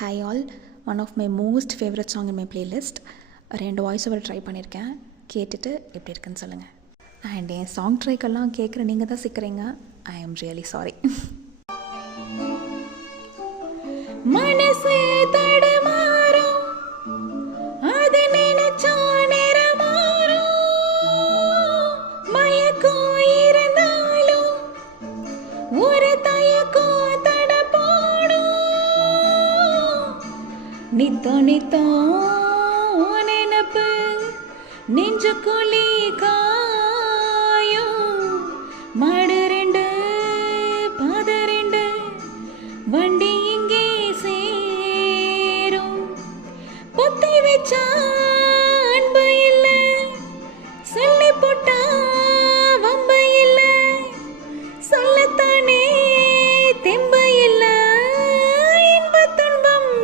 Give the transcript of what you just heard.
Hi all, one of my most favourite song in my playlist. 2 voice over try பண்ணியிருக்கேன். கேட்டுட்டு எப்படி இருக்குன்னு சொல்லுங்கள். அண்ட் என் சாங் ட்ரைக்கெல்லாம் கேட்குற நீங்கள் தான் சிக்கிறீங்க. ஐ ஆம் ரியலி சாரி. மனசே தடுமாறும், அது நினைச்சா நிறமாறும், மயக்கம் இருந்தாலும் ஒரு தயக்கம் தடப்போடும். நித்தோ நித்தோ நினப்பு நெஞ்சுக்குழி கா